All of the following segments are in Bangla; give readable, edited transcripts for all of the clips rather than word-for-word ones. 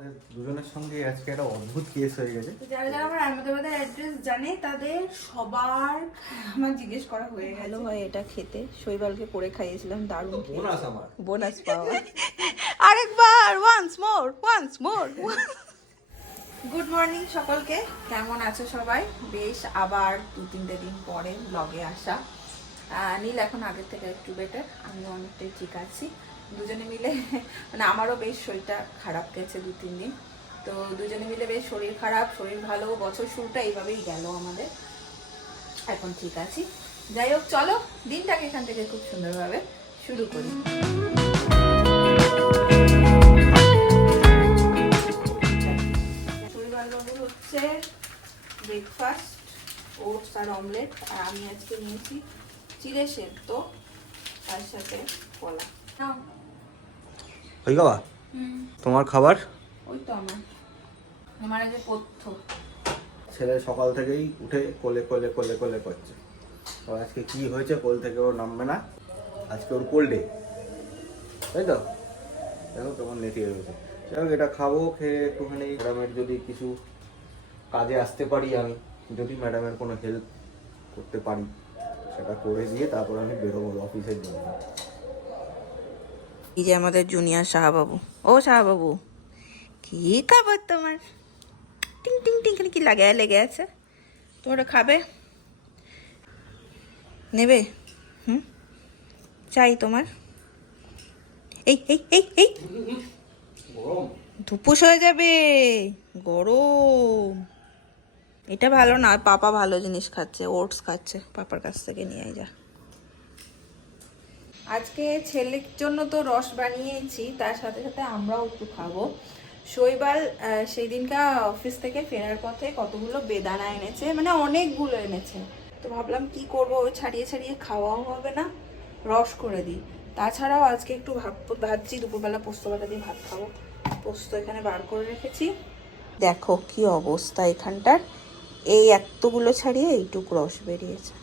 আমাদের দুজনের সঙ্গে আজকে একটা অদ্ভুত কেস হয়ে গেছে। যারা যারা আমার আহমেদাবাদের অ্যাড্রেস জানে তাদের সবার আমার জিজ্ঞেস করা হয়ে গেল। হয় এটা খেতে শৈবালকে করে খাইয়েছিলাম, দারুণ বোনাস আমার বোনাস পাওয়া। আরেকবার ওয়ান্স মোর। গুড মর্নিং সকলকে, কেমন আছো সবাই? বেশ আবার 2-3 দিন পরে ব্লগে আসা। নীল এখন আগের থেকে একটু বেটার, আমি অনেকটাই ঠিক আছি। দুজনে মিলে মানে আমারও বেশ শরীরটা খারাপ গেছে 2-3 দিন, তো দুজনে মিলে বেশ শরীর খারাপ শরীর ভালো, বছর শুরুটা এইভাবেই গেল আমাদের। এখন ঠিক আছি। যাই হোক, চলো দিনটাকে এখান থেকে খুব সুন্দরভাবে শুরু করি। হচ্ছে ব্রেকফাস্ট, ওটস আর অমলেট, আর আমি আজকে নিয়েছি চিড়ে সেদ্ধ, তার সাথে কলা। ওই বাবা তোমার খাবার। ওই তো আমার আগে পথ্য। ছেলে সকাল থেকেই উঠে কোলে কোলে কোলে কোলে করছে। তো আজকে কি হয়েছে, কোল থেকে ও নামবে না, আজকে ওর কোল্ড ডে, তাই তো? দেখো কেমন নেতিয়ে রয়েছে। যাই হোক, এটা খাবো, খেয়ে একটুখানি ম্যাডামের যদি কিছু কাজে আসতে পারি, আমি যদি ম্যাডামের কোনো হেল্প করতে পারি সেটা করে দিয়ে তারপর আমি বেরোবো অফিসের জন্য। এই যে আমাদের জুনিয়র শাহবাবু। ও শাহবাবু, কি খাবার তোমার? টিং টিং টিং করে কি লেগে আছে? তোমরা খাবে? নেবে? চাই তোমার? এই এই এই এই ধুপুস হয়ে যাবে, গরম। এটা ভালো না, পাপা ভালো জিনিস খাচ্ছে, ওটস খাচ্ছে, পাপার কাছ থেকে নিয়ে যা। আজকে ছেলের জন্য তো রস বানিয়েছি, তার সাথে সাথে আমরাও একটু খাবো। শৈবাল সেই দিনকা অফিস থেকে ফেরার পথে কতগুলো বেদানা এনেছে, মানে অনেকগুলো এনেছে। তো ভাবলাম কি করবো, ওই ছাড়িয়ে ছাড়িয়ে খাওয়াও হবে না, রস করে দিই। তাছাড়াও আজকে একটু ভাবছি দুপুরবেলা পোস্ত বাটা দিয়ে ভাত খাবো। পোস্ত এখানে বার করে রেখেছি। দেখো কি অবস্থা এখানটার, এই এতগুলো ছাড়িয়ে এইটুক রস বেরিয়েছে।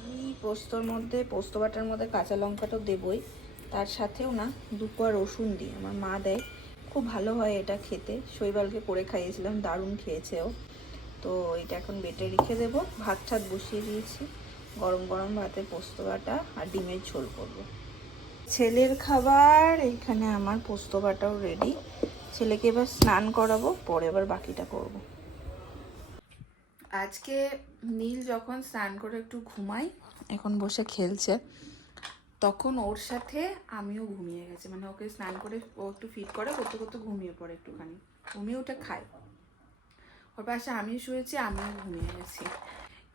আমি পোস্তর মধ্যে, পোস্ত বাটার মধ্যে কাঁচা লঙ্কাটাও দেবই, তার সাথেও না 2 কোয়া রসুন দিই, আমার মা দেয়, খুব ভালো হয় এটা খেতে। শৈবালকে করে খাইয়েছিলাম, দারুণ খেয়েছে ও। তো এটা এখন বেটে রেখে দেবো। ভাত ঠাত বসিয়ে দিয়েছি, গরম গরম ভাতে পোস্ত বাটা আর ডিমের ঝোল করবো। ছেলের খাবার এখানে, আমার পোস্ত বাটাও রেডি। ছেলেকে এবার স্নান করাবো, পরে আবার বাকিটা করব। আজকে নীল যখন স্নান করে একটু ঘুমাই, এখন বসে খেলছে, তখন ওর সাথে আমিও ঘুমিয়ে গেছি। মানে ওকে স্নান করে ও একটু ফিট করে, করতে করতে ঘুমিয়ে পড়ে, একটুখানি ঘুমিয়ে উঠে খায়। ওর পাশে আমিও শুয়েছি, আমিও ঘুমিয়ে গেছি।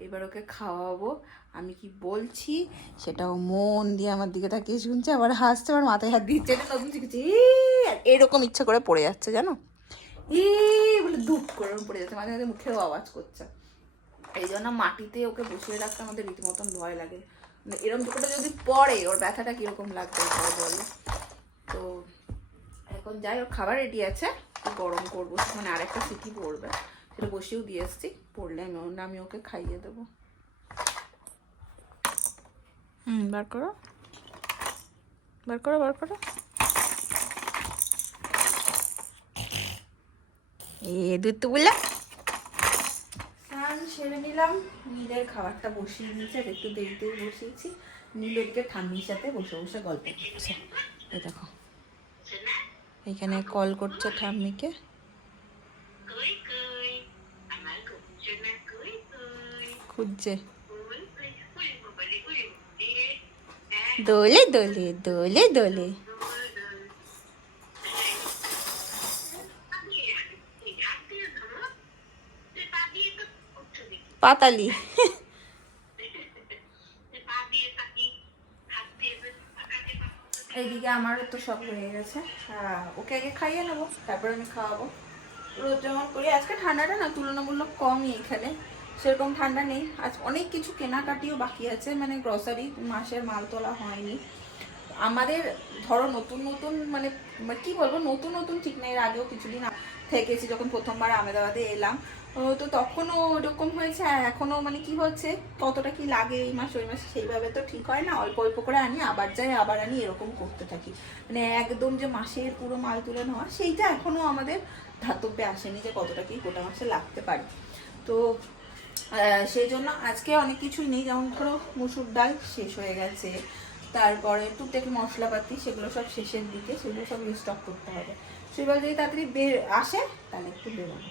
এবার ওকে খাওয়াবো। আমি কি বলছি সেটাও মন দিয়ে আমার দিকে তাকিয়ে শুনছে, আবার হাসছে, আবার মাথায় হাত দিচ্ছে, নতুন শিখেছে। এরকম ইচ্ছা করে পড়ে যাচ্ছে জানো, বলে ধূপ করে পড়ে যাচ্ছে, মাঝে মাঝে মুখেও আওয়াজ করছে। এই জন্য মাটিতে ওকে বসিয়ে রাখতে আমাদের রীতিমতন ভয় লাগে। এরকম দুটোটা যদি পড়ে ওর ব্যথাটা কিরকম লাগবে বলো। তো এখন যাই, ওর খাবার রেডি আছে, গরম করবো, মানে আরেকটা সিটি পড়বে, সেটা বসিয়েও দিয়ে এসছি, পড়লে আমি ওকে খাইয়ে দেবো। বার করো বার করো বার করো। দুধ তো বললাম স্নান সেরে নিলাম। নীলের খাবারটা বসিয়ে দিয়েছে, আর একটু দেরিতেই বসিয়েছি। নীলকে ঠাম্মির সাথে বসে বসে গল্প করছে। এই দেখো, এখানে কল করছে ঠাম্মিকে। খুঁজছে, দোলে দোলে দোলে দোলে। পাতালি এইদিকে আমার তো সব হয়ে গেছে। ওকে আগে খাইয়ে নেবো, তারপর আমি খাওয়াবো। রোজ যেমন করি। আজকে ঠান্ডাটা না তুলনামূলক কমই এখানে, সেরকম ঠান্ডা নেই। আজ অনেক কিছু কেনাকাটিও বাকি আছে, মানে গ্রসারি, মাসের মাল তোলা হয়নি আমাদের। ধরো নতুন নতুন মানে মানে কি বলবো, নতুন নতুন ঠিক না, এর আগেও কিছুদিন থেকেছি যখন প্রথমবার আহমেদাবাদে এলাম, তো তখনও ওরকম হয়েছে। আর এখনো মানে কি হচ্ছে, কতটা কি লাগে এই মাস ওই মাসে সেইভাবে তো ঠিক হয় না, অল্প অল্প করে আনি, আবার যাই আবার আনি, এরকম করতে থাকি। মানে একদম যে মাসের পুরো মাল তুলে নেওয়া, সেইটা এখনো আমাদের ধাতব্যে আসেনি যে কতটা কি গোটা মাসে লাগতে পারে। তো সেই জন্য আজকে অনেক কিছুই নেই, যেমন ধরো মুসুর ডাল শেষ হয়ে গেছে, তারপরে টুকটাক মশলাপাতি সেগুলো সব শেষের দিকে, সেগুলো সব স্টক করতে হবে। সেবার যদি তাড়াতাড়ি আসে তাহলে একটু বেরোনো।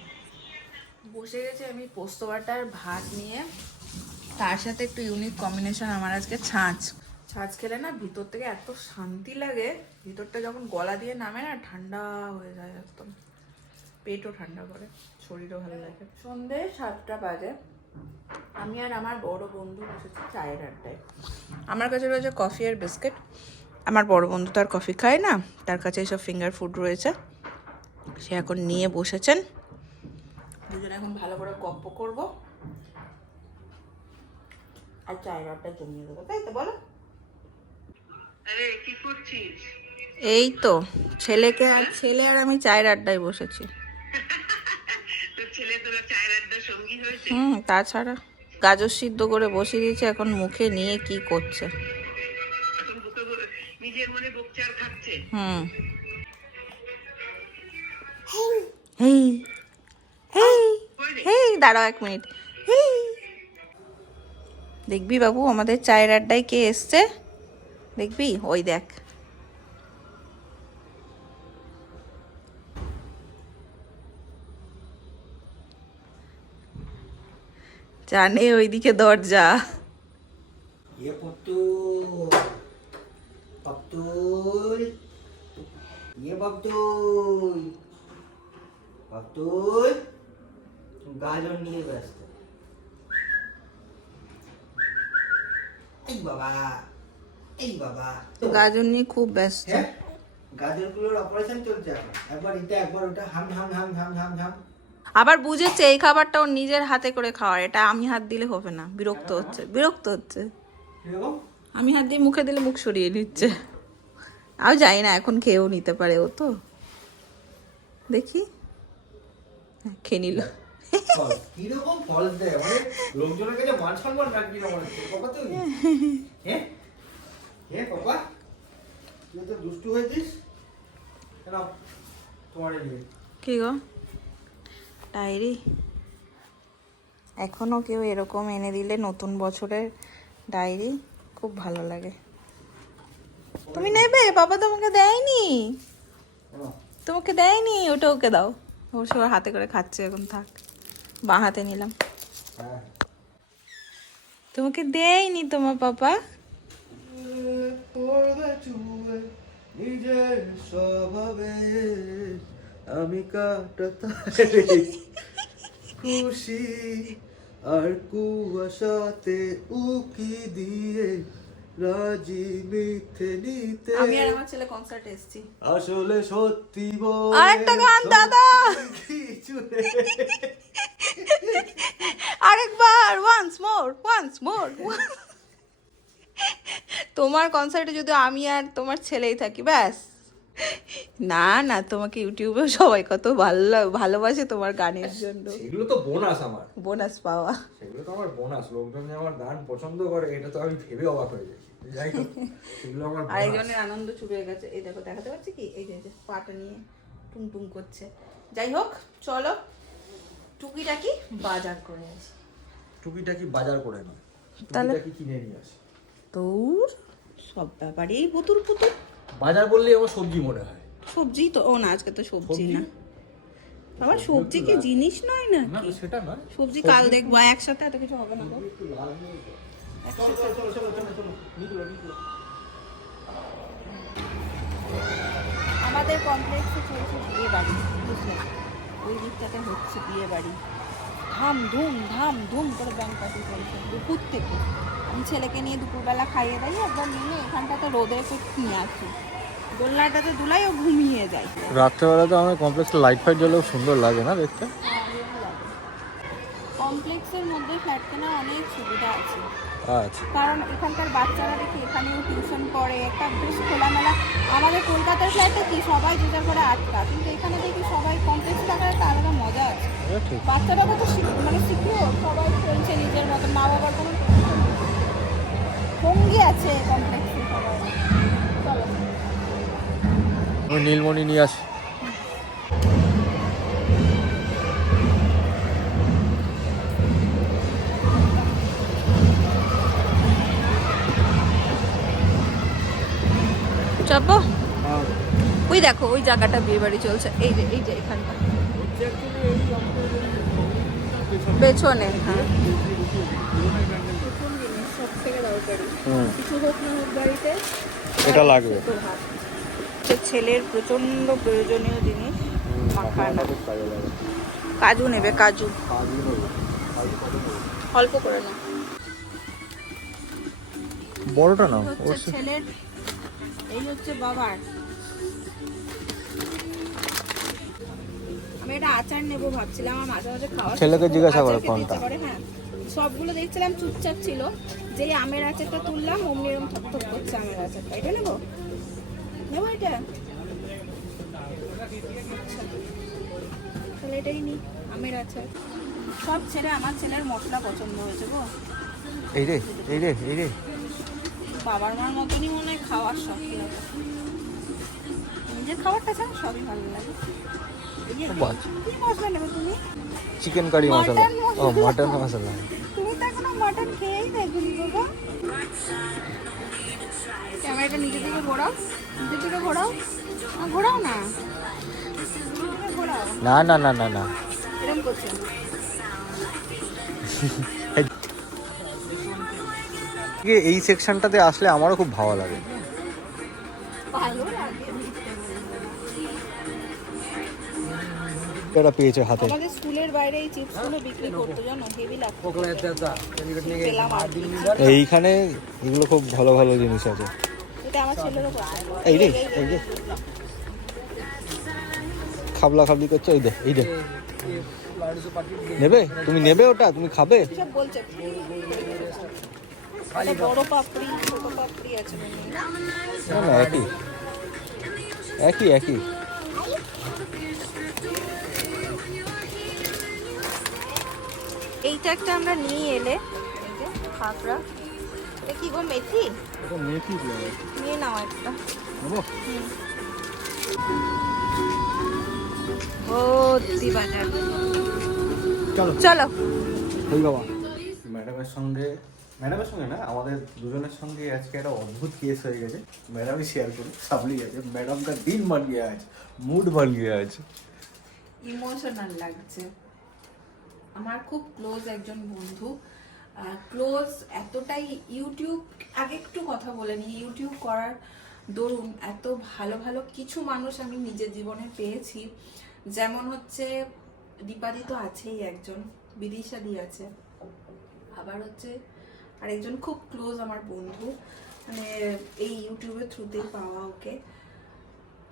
বসে গেছে আমি পোস্ত বাটার ভাত নিয়ে, তার সাথে একটু ইউনিক কম্বিনেশন আমার আজকে ছাঁচ। ছাঁচ খেলে না ভিতর থেকে এত শান্তি লাগে, ভিতরটা যখন গলা দিয়ে নামে না ঠান্ডা হয়ে যায় একদম, পেটও ঠান্ডা করে, শরীরও ভালো লাগে। সন্ধ্যে 7টা বাজে, আমি আর আমার বড় বন্ধু বসেছি চায়ের আড্ডায়। আমার কাছে রয়েছে কফি আর বিস্কিট, আমার বড় বন্ধু তো আর কফি খায় না, তার কাছে এইসব ফিঙ্গার ফুড রয়েছে, সে এখন নিয়ে বসেছেন। দুজনে এখন ভালো করে গপ্প করবো আর চায়ের আড্ডা জমিয়ে দেবো, তাই তো বলো? কি করছিস? এই তো ছেলে আর আমি চায়ের আড্ডায় বসেছি। তোর ছেলে তোরা চায়ের আড্ডা সঙ্গী হয়েছে? তাছাড়া গাজর সিদ্ধ করে বসিয়ে দিয়েছে, এখন মুখে নিয়ে কি করছে। এখন নিজের মনে বকচার খাচ্ছে। হেই হেই হেই, দাঁড়াও 1 মিনিট। হেই, দেখবি বাবু আমাদের চায়ের আড্ডায় কে এসছে, দেখবি, ওই দেখ। জানে ওইদিকে দরজা। ये पप्तूल पप्तूल ये पप्तूल पप्तूल गाजर নিয়ে ব্যস্ত। এই বাবা এই বাবা, গাজর নিয়ে খুব ব্যস্ত। হ্যাঁ গাজরগুলোর অপারেশন চলছে এখন, একবার এটা একবার ওটা, হাম হাম হাম হাম হাম হাম। আবার বুঝেছে এই খাবারটা ওর নিজের হাতে করে খাওয়ার, এটা আমি হাত দিলে হবে না, বিরক্ত হচ্ছে। এরকম আমি হাত দিয়ে মুখে দিলে মুখ সরিয়ে নিচ্ছে। আমি জানি না, এখন খেয়েও নিতে পারে ও তো, দেখি। খেয়ে নিল। কিরকম ফলস দেয়, মানে লোকজনের কাছে মান সম্মান রাখবি না মনে হচ্ছে বাবা তুই। হ্যাঁ হ্যাঁ বাবা, তুই তো দুষ্টু হয়েছিস কেন? তোমার কি গো, ডায়েরি এখনো কেউ এরকম এনে দিলে নতুন বছরের ডায়েরি খুব ভালো লাগে। তুমি নেবে? বাবা তোমাকে দেয়নি, ওটা ওকে দাও, ও সবার হাতে করে খাচ্ছে এখন, থাক। বাঁ হাতে নিলাম। তোমাকে দেয়নি তোমার পাপা? নিজের স্বভাবে আমি কাটাতাম খুশি আর কুয়াশাতে উকি দিয়ে রাজি মিথ্যে নিতে। আমি আর আমার ছেলে কনসার্টে এসেছি। আসলে সত্যি বলে আরেকটা গান দাদা, কিছু আরেকবার, ওয়ান্স মোর। তোমার কনসার্টে যদি আমি আর তোমার ছেলেই থাকি ব্যাস। না তোমাকে ইউটিউবে সবাই কত ভালোবাসে তোমার গানের জন্য। সেগুলো তো বোনাস, আমার বোনাস পাওয়া, সেগুলো তো আমার বোনাস। লোকজন যে আমার গান পছন্দ করে এটা তো আমি ভেবে অবাক হয়ে যাচ্ছি। যাই হোক, সেগুলো আমার bonus। আরেকজনের আনন্দ চুপে গেছে, এই দেখো, দেখাতে পারছি কি, এই যে পাটা নিয়ে টুং টুং করছে। যাই হোক, চলো টুকিটাকি বাজার করে আসি। টুকিটাকি বাজার করে নয়, তাহলে টুকিটাকি কিনে নিয়ে আসি। তোর সব ব্যাপারেই পুতুল। বাজার বললে আমার সবজি মনে হয়। সবজি তো, ও না, আজকে তো সবজি না। আবার সবজি সবজি কি একটু জিনিস নয় না না কি? সেটা নয়, সবজি কাল দেখবো, একসাথে এত কিছু হবে না তো। একটু লাল নেই তো। চলো নিকলো। আমাদের কমপ্লেক্সে চলছে বিয়ে বাড়ি, বুঝলেন? ওই দিকটাতে হচ্ছে বিয়ে বাড়ি, ধাম ধুম করে ব্যাংক পার্টি চলছে দুপুর থেকে। আমি ছেলেকে নিয়ে দুপুরবেলা খাইয়ে দাই, একবার নিয়ে এখানটাতে রোদে একটু নিয়ে আসি, দোলনাটাতে দুলাই ও ঘুমিয়ে যায়। রাত্রেবেলা তো আমার কমপ্লেক্সে লাইট ফাইট জ্বলেও সুন্দর লাগে না দেখতে। কমপ্লেক্সের মধ্যে ফ্ল্যাট কেনার অনেক সুবিধা আছে। আচ্ছা কারণ এখানকার বাচ্চারা দেখি এখানেও টিউশন পড়ে, একটা বেশ খোলামেলা। আমাদের কলকাতার ফ্ল্যাটে কি সবাই যে যার করে আটকা, কিন্তু এখানে দেখি সবাই কমপ্লেক্স থাকার একটা আলাদা মজা আছে। ঠিক। বাচ্চারা কত মানে শিখিও, সবাই খেলছে নিজের মতো, মা বাবার কোনো সঙ্গী আছে কমপ্লেক্সে সবাই। চলো আমি নীলমণি নিয়ে আসি। চাপো। ওই দেখো ওই জায়গাটা বিয়ে বাড়ি চলছে, এই যে এখানটা পেছনে। হ্যাঁ সব থেকে দরকারি কিছু হোক না হোক বাড়িতে এটা লাগবে। তো ভাত ছেলের প্রচন্ড প্রয়োজনীয় জিনিস মাখানা। কাজু নেবে, কাজু অল্প করে না। বড়টা না হচ্ছে ছেলের, এই হচ্ছে বাবার। আমি এটা আচার নেবো ভাবছিলাম, আমার মাঝে মাঝে খাওয়া ছেলেকে জিজ্ঞাসা করো কোনটা। হ্যাঁ সবগুলো দেখছিলাম চুপচাপ ছিল, যেই আমের আচারটা তুললাম অমনি এরকম থকথক করছে আমের আচারটা। এটা নেবো এটা, তাহলে এটাই নি আমের আচার। সব ছেলে আমার ছেলের মশলা পছন্দ হয়েছে গো। এই রে এই রে এই রে বাবার মার মতনই মনে হয় খাওয়ার শখ, নিজের খাবারটা ছাড়া সবই ভালো লাগে। কি মশলা নেবে তুমি? চিকেন কারি মশলা। ও মাটন মশলা। তুমি তো এখনো মাটন খেয়েই দেখুনি বাবা। ক্যামেরাটা নিজে থেকে ঘোরাও, নিজে থেকে ঘোরাও, ঘোরাও না, ঘোরাও না না না না না এরকম করছে। এই সেকশনটাতে আসলে আমারও খুব ভালো লাগে। ভালো লাগে। এটা পেয়েছে হাতে। আমাদের স্কুলের বাইরে এই চিপসগুলো বিক্রি করতো জানো, হেভি লাগতো। এইখানে এগুলো খুব ভালো ভালো জিনিস আছে। এটা আমার ছেলেরও পছন্দ। এই রে এই রে খাবলা খাবলি করছে। এই দে এই দে নেবে, তুমি নেবে ওটা, তুমি খাবে? সব বলছে এটা বড় পাপড়ি ছোট পাপড়ি আছে মনে হয়। না না একই একই একই। এইটা একটা আমরা নিয়ে এলে, এই যে খাপড়া, এটা কি গো মেথি? এটা মেথি নিয়ে নাও একটা। নেবো। ভর্তি বাজার। চলো চলো। ওই বাবা ম্যাডামের সঙ্গে না, আমাদের দুজনের সঙ্গে আজকে একটা অদ্ভুত কেস হয়ে গেছে। ম্যাডামই শেয়ার করে সাবলি গেছে। ম্যাডাম কা দিন বন গিয়া আজ, মুড বন গিয়া আজ। ইমোশনাল লাগছে। আমার খুব ক্লোজ একজন বন্ধু, ক্লোজ এতটাই, ইউটিউব আগে একটু কথা বলে নি, ইউটিউব করার দরুন এত ভালো ভালো কিছু মানুষ আমি নিজের জীবনে পেয়েছি। যেমন হচ্ছে দীপাদি তো আছেই একজন, বিদিশাদি আছে, আবার হচ্ছে আরেকজন খুব ক্লোজ আমার বন্ধু, মানে এই ইউটিউবের থ্রুতেই পাওয়া ওকে।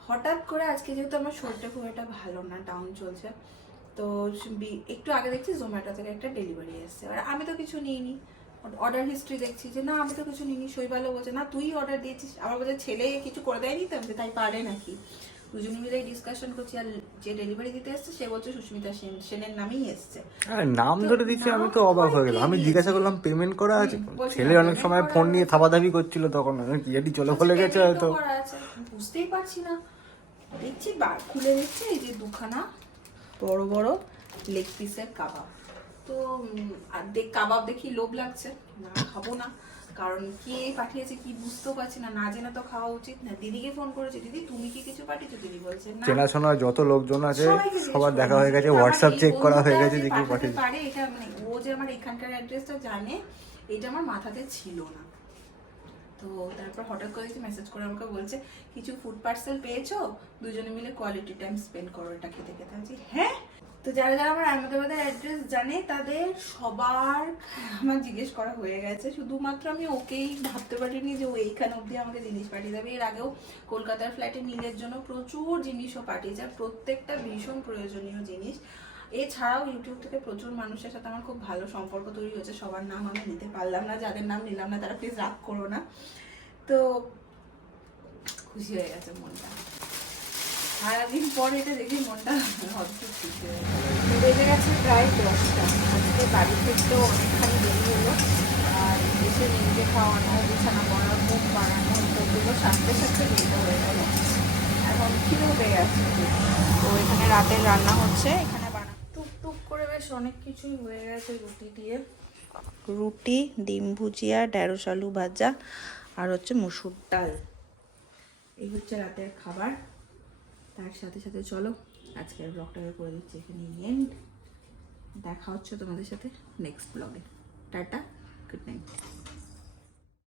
হঠাৎ করে আজকে যেহেতু আমার শরীরটা খুব একটা ভালো না, ডাউন চলছে, তো একটু আগে দেখছি জোম্যাটো থেকে একটা ডেলিভারি এসছে। আর আমি তো কিছু নিইনি, অর্ডার হিস্ট্রি দেখছি যে না আমি তো কিছু নিইনি। শৈবালও বলছে না তুই অর্ডার দিয়েছিস, আবার বলছে ছেলে কিছু করে দেয়নি তো, তাই পারে নাকি। দুজনে মিলে ডিসকাশন করছি, আর যে ডেলিভারি দিতে এসছে সে বলছে সুস্মিতা সেনের নামেই এসছে। নাম ধরে দিচ্ছে, আমি তো অবাক হয়ে গেলাম। আমি জিজ্ঞাসা করলাম পেমেন্ট করা আছে, ছেলে অনেক সময় ফোন নিয়ে থাবাথাবি করছিল, তখন কি এটি চলে ফলে গেছে হয়তো, বুঝতেই পারছি না। দেখছি খুলে দিচ্ছে, এই যে দুখানা বড় বড় লেগ পিসের কাবাব। তো কাবাব দেখি লোভ লাগছে, না খাবো না, কারণ কে পাঠিয়েছে কি বুঝতেও পারছি না, না জেনে তো খাওয়া উচিত না। দিদিকে ফোন করেছে, দিদি তুমি কি কিছু পাঠিয়েছো? দিদি বলছে না। চেনাশোনা যত লোকজন আছে সবার দেখা হয়ে গেছে, হোয়াটসঅ্যাপ চেক করা হয়ে গেছে যে কি পাঠিয়েছে। পারে এটা, মানে ও যে আমার এখানকার অ্যাড্রেসটা জানে, এটা আমার মাথাতে ছিল না। তো তারপর হঠাৎ করে মেসেজ করে আমাকে বলছে কিছু ফুড পার্সেল পেয়েছো, দুজনে মিলে কোয়ালিটি টাইম স্পেন্ড করো এটা খেতে খেতে। আমি হ্যাঁ। তো যারা যারা আমার আহমেদাবাদের অ্যাড্রেস জানে তাদের সবার আমার জিজ্ঞেস করা হয়ে গেছে। শুধুমাত্র আমি ওকেই ভাবতে পারিনি যে ও এইখানে অবধি আমাকে জিনিস পাঠিয়ে দেবে। এর আগেও কলকাতার ফ্ল্যাটে নীলের জন্য প্রচুর জিনিসও পাঠিয়েছে, প্রত্যেকটা ভীষণ প্রয়োজনীয় জিনিস। এছাড়াও ইউটিউব থেকে প্রচুর মানুষের সাথে আমার খুব ভালো সম্পর্ক তৈরি হয়েছে। সবার নাম আমি নিতে পারলাম না, যাদের নাম নিলাম না তারা প্লিজ রাগ করো না। তো খুশি হয়ে গেছে মনটা, সারাদিন পরে এটা দেখি মনটা অদ্ভুত খুশি হয়ে গেছে। বেজে গেছে প্রায় 10টা। আজকে বাড়ি থেকেও অনেকখানি দেরি হলো, আর এসে নিজে খাওয়ানো, বিছানা করা, মুখ বানানো, ওগুলো সাথে সাথে দেরিটা হয়ে গেল। এখন খিদেও পেয়ে গেছে, তো এখানে রাতের রান্না হচ্ছে। এখানে টুকটুক করে বেশ অনেক কিছুই হয়ে গেছে রুটি দিয়ে। রুটি, ডিম ভুজিয়া, ঢেঁড়স আলু ভাজা, আর হচ্ছে মসুর ডাল। এই হচ্ছে রাতের খাবার। তার সাথে সাথে চলো আজকের ব্লগটাকে করে দিচ্ছি এখানে এন্ড। দেখা হচ্ছে তোমাদের সাথে নেক্সট ব্লগে। Tata, good night.